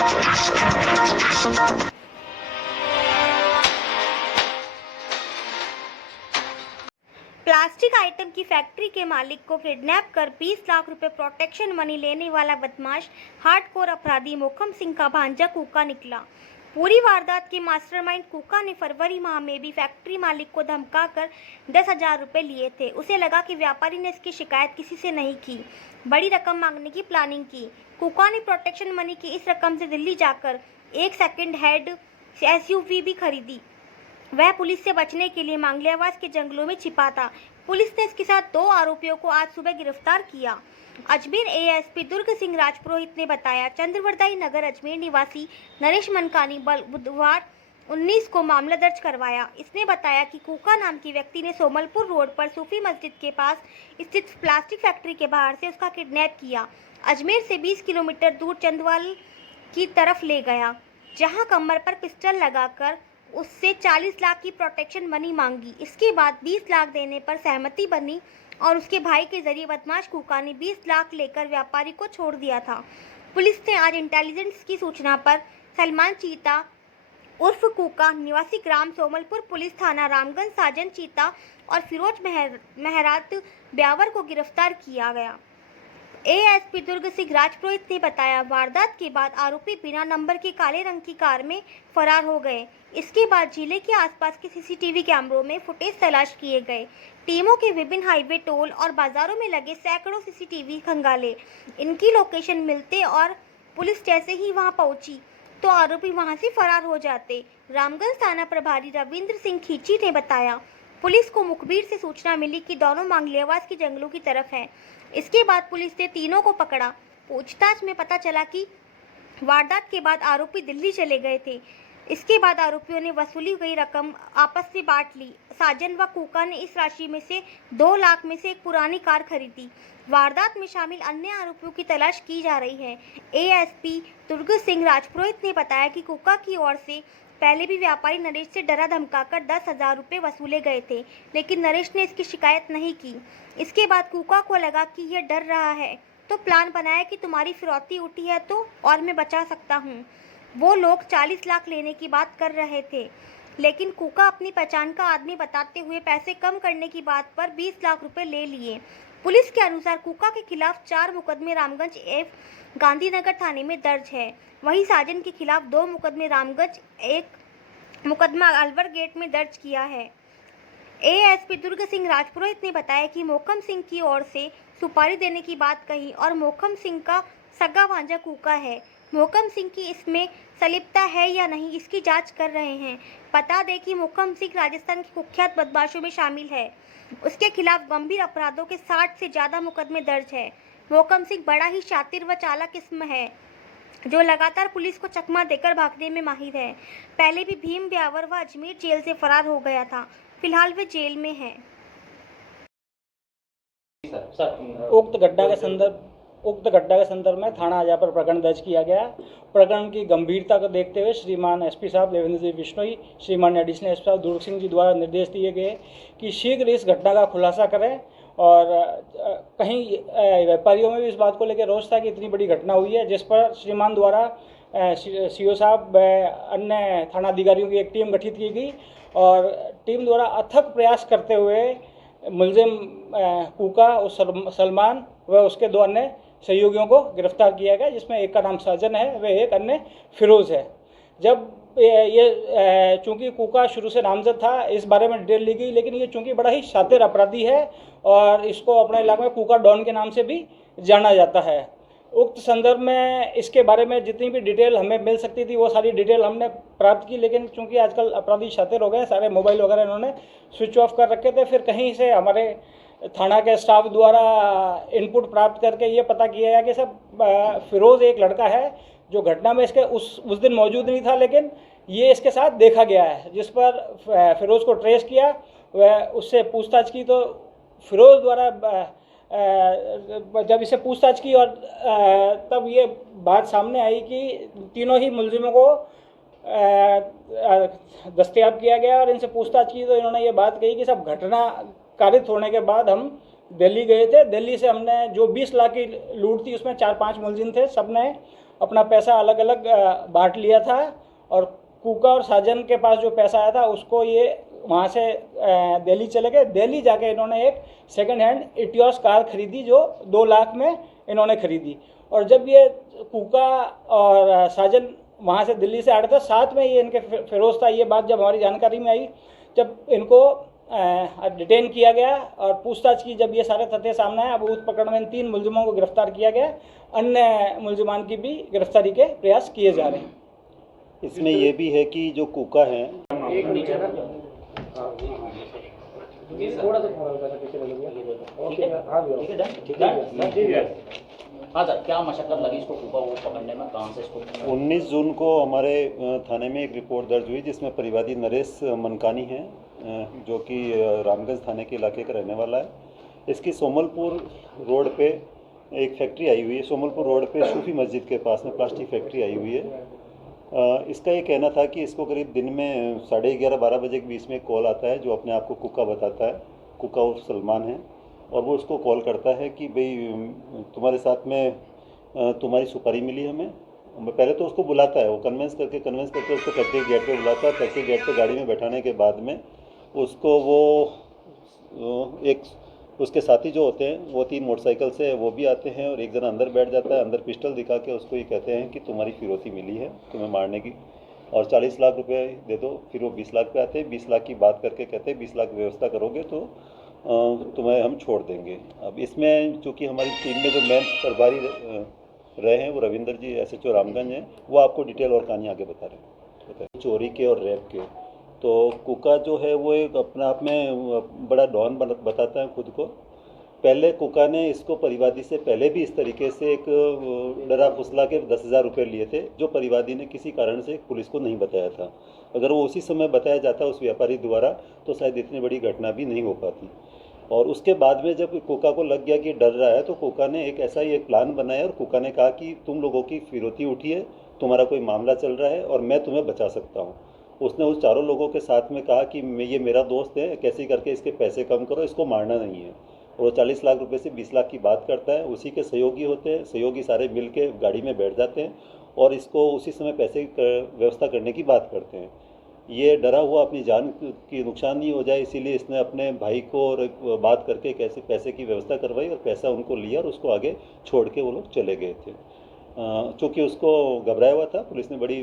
Plastic item की factory के मालिक को किडनैप कर 20 लाख रुपए प्रोटेक्शन मनी लेने वाला बदमाश हार्डकोर अपराधी मोहकम सिंह का भांजा कूका निकला। पूरी वारदात के मास्टरमाइंड कूका ने फरवरी माह में भी फैक्ट्री मालिक को धमकाकर 10,000 रुपए लिए थे। उसे लगा कि व्यापारी ने इसकी शिकायत किसी से नहीं की, बड़ी रकम मांगने की प्लानिंग की। कूका ने प्रोटेक्शन मनी की इस रकम से दिल्ली जाकर एक सेकंड हैंड SUV भी खरीदी। वह पुलिस से बचने के लिए मांगलियावास के जंगलों में छिपा था। पुलिस ने इसके साथ 2 आरोपियों को आज सुबह गिरफ्तार किया। अजमेर ASP दुर्ग सिंह राजपुरोहित ने बताया, चंद्रवरदाई नगर अजमेर निवासी नरेश मनकानी बुधवार 19 को मामला दर्ज करवाया। इसने बताया कि कूका नाम की व्यक्ति ने सोमलपुर रोड पर सूफी मस्जिद के पास स्थित प्लास्टिक फैक्ट्री के बाहर से उसका किडनैप किया। अजमेर से 20 किलोमीटर दूर चंदवाल की तरफ ले गया, जहां कमर पर पिस्टल लगाकर उससे 40 लाख की प्रोटेक्शन मनी मांगी। इसके बाद 20 लाख देने पर सहमति बनी और उसके भाई के जरिए बदमाश कूका ने 20 लाख लेकर व्यापारी को छोड़ दिया था। पुलिस ने आज इंटेलिजेंस की सूचना पर सलमान चीता उर्फ कूका निवासी ग्राम सोमलपुर, पुलिस थाना रामगंज, साजन चीता और फिरोज महरात ब्यावर को गिरफ्तार किया गया। ASP दुर्ग सिंह राजपुरोहित ने बताया, वारदात के बाद आरोपी बिना नंबर की काले रंग की कार में फरार हो गए। इसके बाद जिले के आसपास के CCTV कैमरों में फुटेज तलाश किए गए। टीमों के विभिन्न हाईवे, टोल और बाजारों में लगे सैकड़ों CCTV खंगाले। इनकी लोकेशन मिलते और पुलिस जैसे ही वहां पहुंची तो आरोपी वहां से फरार हो जाते। रामगंज थाना प्रभारी रविंद्र सिंह खींची ने बताया, पुलिस को मुखबिर से सूचना मिली कि दोनों मांगलियावास के जंगलों की तरफ हैं। इसके बाद पुलिस ने तीनों को पकड़ा। पूछताछ में पता चला कि वारदात के बाद आरोपी दिल्ली चले गए थे। इसके बाद आरोपियों ने वसूली गई रकम आपस में बांट ली। साजन व कूका ने इस राशि में से 2 लाख में से एक पुरानी कार खरीदी। वारदात में शामिल अन्य आरोपियों की तलाश की जा रही है। ASP दुर्ग सिंह राजपुरोहित ने बताया कि कूका की ओर से पहले भी व्यापारी नरेश से डरा धमकाकर 10,000 रुपये वसूले गए थे, लेकिन नरेश ने इसकी शिकायत नहीं की। इसके बाद कूका को लगा कि यह डर रहा है तो प्लान बनाया कि तुम्हारी फिरौती उठी है तो और मैं बचा सकता हूँ। वो लोग 40 लाख लेने की बात कर रहे थे, लेकिन कूका अपनी पहचान का आदमी बताते हुए पैसे कम करने की बात पर 20 लाख रुपए ले लिए। पुलिस के अनुसार कूका के खिलाफ 4 मुकदमे रामगंज गांधीनगर थाने में दर्ज है। वहीं साजन के खिलाफ 2 मुकदमे रामगंज, 1 मुकदमा अलवर गेट में दर्ज किया है। ASP दुर्ग सिंह राजपुरोहित ने बताया कि मोहकम सिंह की ओर से सुपारी देने की बात कही और मोहकम सिंह का सगा भांजा कूका है। मोहकम सिंह की इसमें संलिप्तता है या नहीं, इसकी जांच कर रहे हैं। बता दें कि मोहकम सिंह राजस्थान के कुख्यात बदमाशों में शामिल है। उसके खिलाफ गंभीर अपराधों के 60 से ज़्यादा मुकदमे दर्ज है। मोहकम सिंह बड़ा ही शातिर व चालाक किस्म है, जो लगातार पुलिस को चकमा देकर भागने में माहिर है। पहले भी भीम ब्यावर व अजमेर जेल से फरार हो गया था। फिलहाल वे जेल में है। उक्त घटना के संदर्भ में थाना आजा पर प्रकरण दर्ज किया गया। प्रकरण की गंभीरता को देखते हुए श्रीमान SP साहब देवेंद्र जी बिश्नोई, श्रीमान एडिशनल SP साहब दुर्ग सिंह जी द्वारा निर्देश दिए गए कि शीघ्र इस घटना का खुलासा करें। और कहीं व्यापारियों में भी इस बात को लेकर रोष था कि इतनी बड़ी घटना हुई है, जिस पर श्रीमान द्वारा CO साहब अन्य थाना अधिकारियों की एक टीम गठित की गई और टीम द्वारा अथक प्रयास करते हुए मुलजिम कूका और सलमान व उसके 2 अन्य सहयोगियों को गिरफ्तार किया गया, जिसमें एक का नाम साजन है व एक अन्य फिरोज है। जब ये चूँकि कूका शुरू से नामजद था, इस बारे में डिटेल ली गई, लेकिन ये चूँकि बड़ा ही शातिर अपराधी है और इसको अपने इलाके में कूका डॉन के नाम से भी जाना जाता है। उक्त संदर्भ में इसके बारे में जितनी भी डिटेल हमें मिल सकती थी वो सारी डिटेल हमने प्राप्त की, लेकिन चूँकि आजकल अपराधी शातिर हो गए, सारे मोबाइल वगैरह इन्होंने स्विच ऑफ कर रखे थे। फिर कहीं से हमारे थाना के स्टाफ द्वारा इनपुट प्राप्त करके ये पता किया गया कि सब फिरोज़ एक लड़का है जो घटना में इसके उस दिन मौजूद नहीं था, लेकिन ये इसके साथ देखा गया है। जिस पर फिरोज़ को ट्रेस किया व उससे पूछताछ की तो फिरोज़ द्वारा जब इसे पूछताछ की और तब ये बात सामने आई कि तीनों ही मुलजिमों को दस्तयाब किया गया और इनसे पूछताछ की तो इन्होंने ये बात कही कि सब घटना कारित होने के बाद हम दिल्ली गए थे। दिल्ली से हमने जो 20 लाख की लूट थी उसमें 4-5 मुलजिम थे, सब ने अपना पैसा अलग अलग बांट लिया था और कुका और साजन के पास जो पैसा आया था उसको ये वहाँ से दिल्ली चले गए। दिल्ली जाके इन्होंने एक सेकंड हैंड इटियोस कार खरीदी जो 2 लाख में इन्होंने खरीदी। और जब ये कुका और साजन वहाँ से दिल्ली से आ रहे थे, साथ में ये इनके फिरोज था। ये बात जब हमारी जानकारी में आई, जब इनको डिटेन किया गया और पूछताछ की, जब ये सारे तथ्य सामने आए, अब उस पकड़ में इन 3 मुलजिमों को गिरफ्तार किया गया। अन्य मुलजिमान की भी गिरफ्तारी के प्रयास किए जा रहे हैं। इसमें ये भी है कि जो कुका है, हाँ सर, क्या मशक्कत लगी इसको कुका वो पकड़ने में, कहाँ से इसको? 19 जून को हमारे थाने में एक रिपोर्ट दर्ज हुई जिसमें परिवादी नरेश मनकानी है, जो कि रामगंज थाने के इलाके का रहने वाला है। इसकी सोमलपुर रोड पे एक फैक्ट्री आई हुई है। सोमलपुर रोड पे सूफी मस्जिद के पास में प्लास्टिक फैक्ट्री आई हुई है। इसका ये कहना था कि इसको करीब दिन में 11:30-12 बजे के बीच में कॉल आता है, जो अपने आप को कुका बताता है। कुका उर्फ सलमान है, और वो उसको कॉल करता है कि भाई तुम्हारे साथ में तुम्हारी सुपारी मिली हमें। पहले तो उसको बुलाता है, वो कन्वेंस करके उसको फैक्ट्री गेट पे बुलाता है। फैक्ट्री गेट पे गाड़ी में बैठाने के बाद में उसको वो एक उसके साथी जो होते हैं वो 3 मोटरसाइकिल से वो भी आते हैं, और एक जना अंदर बैठ जाता है। अंदर पिस्टल दिखा के उसको ये कहते हैं कि तुम्हारी फिरौती मिली है तुम्हें मारने की, और 40 लाख रुपए दे दो। फिर वो 20 लाख पे आते हैं। 20 लाख की बात करके कहते हैं 20 लाख व्यवस्था करोगे तो तुम्हें हम छोड़ देंगे। अब इसमें चूँकि हमारी टीम में जो मेन प्रभारी रहे हैं वो रविंदर जी SHO रामगंज हैं, वो आपको डिटेल और कहानी आगे बता रहे हैं चोरी के और रेप के। तो कुका जो है वो एक अपने आप में बड़ा डॉन बताता है खुद को। पहले कुका ने इसको परिवादी से पहले भी इस तरीके से एक डरा फुसला के 10,000 रुपये लिए थे, जो परिवादी ने किसी कारण से पुलिस को नहीं बताया था। अगर वो उसी समय बताया जाता उस व्यापारी द्वारा तो शायद इतनी बड़ी घटना भी नहीं हो पाती। और उसके बाद में जब कुका को लग गया कि डर रहा है, तो कुका ने एक ऐसा ही एक प्लान बनाया, और कुका ने कहा कि तुम लोगों की फिरौती उठी है, तुम्हारा कोई मामला चल रहा है और मैं तुम्हें बचा सकता हूँ। उसने उस चारों लोगों के साथ में कहा कि ये मेरा दोस्त है, कैसे करके इसके पैसे कम करो, इसको मारना नहीं है। और वो 40 लाख रुपए से 20 लाख की बात करता है। उसी के सहयोगी होते हैं, सहयोगी सारे मिल के गाड़ी में बैठ जाते हैं और इसको उसी समय पैसे व्यवस्था करने की बात करते हैं। ये डरा हुआ अपनी जान की नुकसान नहीं हो जाए, इसीलिए इसने अपने भाई को और बात करके कैसे पैसे की व्यवस्था करवाई और पैसा उनको लिया और उसको आगे छोड़ के वो लोग चले गए थे। चूँकि उसको घबराया हुआ था, पुलिस ने बड़ी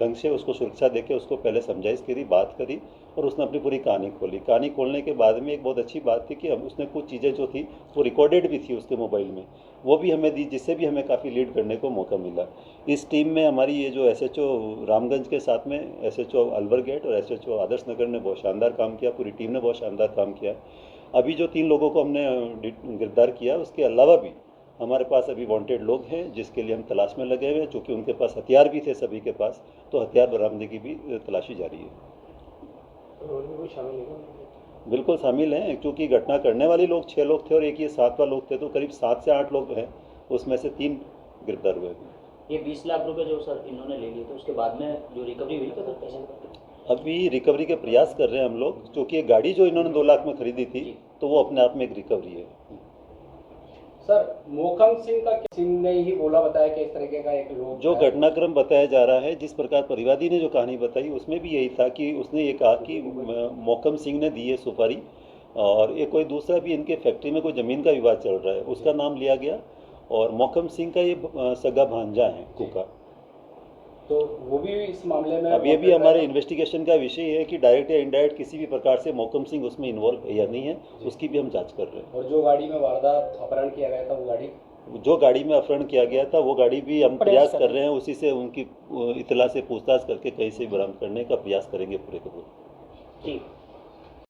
ढंग से उसको सुरक्षा देके उसको पहले समझाइश करी, बात करी, और उसने अपनी पूरी कहानी खोली। कहानी खोलने के बाद में एक बहुत अच्छी बात थी कि उसने कुछ चीज़ें जो थी वो रिकॉर्डेड भी थी उसके मोबाइल में, वो भी हमें दी, जिससे भी हमें काफ़ी लीड करने को मौका मिला। इस टीम में हमारी ये जो SHO रामगंज के साथ में SHO अलवर गेट और SHO आदर्श नगर ने बहुत शानदार काम किया, पूरी टीम ने बहुत शानदार काम किया। अभी जो 3 लोगों को हमने गिरफ्तार किया, उसके अलावा भी हमारे पास अभी वांटेड लोग हैं जिसके लिए हम तलाश में लगे हुए हैं। चूँकि उनके पास हथियार भी थे सभी के पास, तो हथियार बरामदगी की भी तलाशी जारी है। बिल्कुल शामिल हैं, क्योंकि घटना करने वाले लोग 6 लोग थे और एक ये 7वां लोग थे, तो करीब 7 से 8 लोग हैं, उसमें से 3 गिरफ्तार हुए। ये 20 लाख रुपए जो सर इन्होंने ले लिए थे, उसके बाद में जो रिकवरी हुई तो पैसे अभी रिकवरी के प्रयास कर रहे हैं हम लोग, क्योंकि ये गाड़ी जो इन्होंने 2 लाख में खरीदी थी तो वो अपने आप में एक रिकवरी है। सर, मोहकम सिंह का सिंह ने ही बोला बताया कि इस तरीके का एक लोग जो घटनाक्रम बताया जा रहा है, जिस प्रकार परिवादी ने जो कहानी बताई, उसमें भी यही था कि उसने ये कहा कि मोहकम सिंह ने दी है सुपारी, और ये कोई दूसरा भी इनके फैक्ट्री में कोई ज़मीन का विवाद चल रहा है, उसका नाम लिया गया, और मोहकम सिंह का ये सगा भांजा है कुका। तो वो भी इस मामले में अब ये भी हमारे इन्वेस्टिगेशन का विषय है कि डायरेक्ट या इनडायरेक्ट किसी भी प्रकार से मोहकम सिंह उसमें इन्वॉल्व है या नहीं है, उसकी भी हम जांच कर रहे हैं। और जो गाड़ी में वारदात अपहरण किया गया था, वो गाड़ी जो गाड़ी में अपहरण किया गया था वो गाड़ी भी हम प्रयास कर रहे हैं, उसी से उनकी इतला से पूछताछ करके कहीं से बरामद करने का प्रयास करेंगे पूरे के पूरे। ठीक।